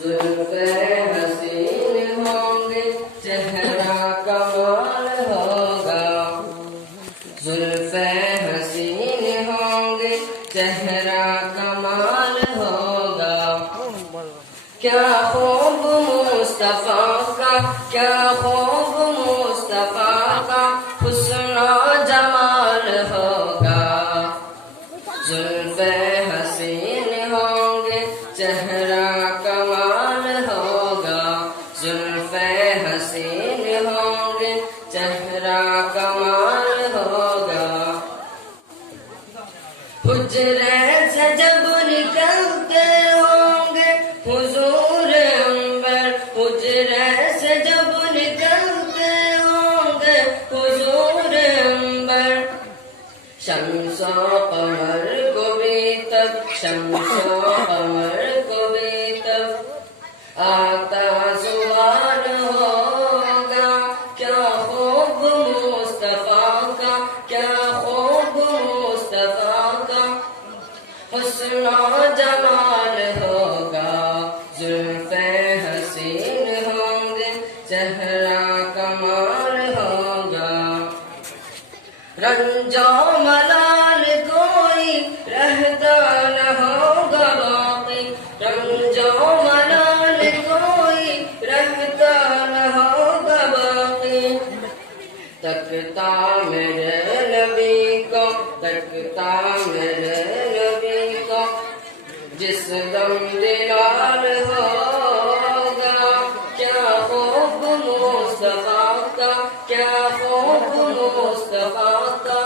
زلفے حسین ہوں گے چہرہ کمال ہوگا زلفے حسین ہوں گے چہرہ کمال ہوگا کیا خوب مصطفیٰ کا کیا خوب مصطفیٰ کا حسن و جمال ہوگا زلفے حسین ہوں گے چہرہ کمال ہوگا زلفے حسین ہوں گے چہرہ کمال ہوگا حجرے سے جب نکلتے ہوں گے حضور انبر حجرے سے جب نکلتے ہوں گے حضور انبر شمس و قمر کو بھی تب شمس و قمر کو بھی تب آتا زوال ہوگا کیا خوب مصطفیٰ کا کیا خوب مصطفیٰ کا حسن و جمال ہوگا زلفے حسین ہوں گے چہرہ کمال ہوگا رنج و ملال کوئی رہتا نہ ہوگا باقی رنج و ملال کوئی رہتا نہ ہوگا باقی تکتا میرے نبی کو تکتا میرے نبی کو جس دم دلال ہوگا کیا خوب مصطفیٰ کا کیا خوب مصطفیٰ کا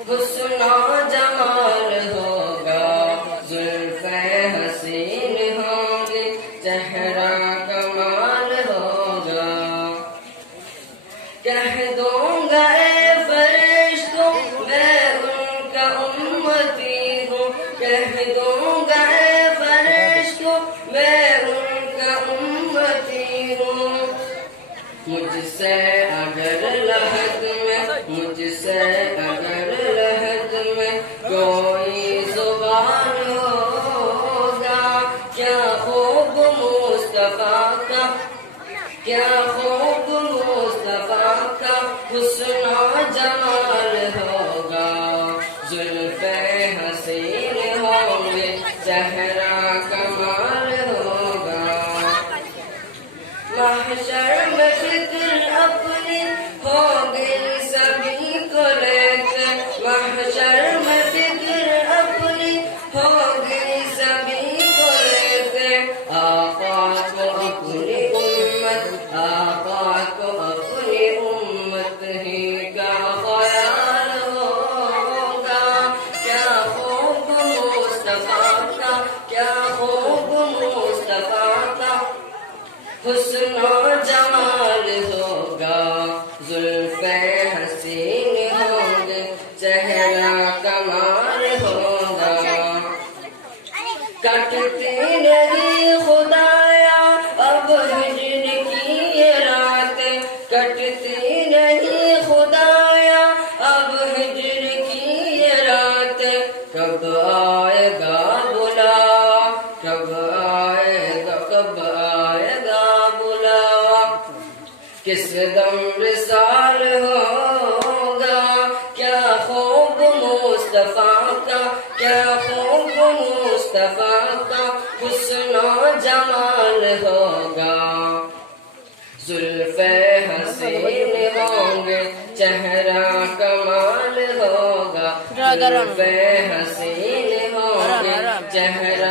حسن و جمال ہوگا زلفے حسین ہوں گے چہرہ کمال ہوگا کہہ دوں گا اے فرشتوں میں ان کا امتی ہوں کہہ دوں گا اے فرشتوں میں ان کا امتی ہوں مجھ سے اگر لحد میں مجھ سے اگر لحد میں کوئی زبان ہوگا کیا خوب مصطفیٰ کا کیا خوب مصطفیٰ کا حسن و جمال ہوگا زلفے حسین ہوں گے چہرہ کمال ہوگا محشر میں فکر اپنی ہوگی سبھی کو لے کر محشر میں فکر اپنی ہوگی سبھی کو لے کر آقا کو اپنی امت آقا کو اپنی امت ہی کا خیال ہوگا کیا خوب مصطفیٰ کا کیا خوب مصطفیٰ کا حسن و جمال ہوگا زلفے حسین ہوں گے چہرہ کمال ہوگا کٹتی نہیں خدایا اب ہجر کی یہ رات کٹتی نہیں خدایا اب ہجر کی یہ رات کب آئے گا بلا کب آئے گا کس دم وصال ہوگا کیا خوب مصطفیٰ کا کیا خوب مصطفیٰ کا حسن و جمال ہوگا زلفے حسین ہوں گے چہرہ کمال ہوگا زلفے حسین ہوں گے چہرہ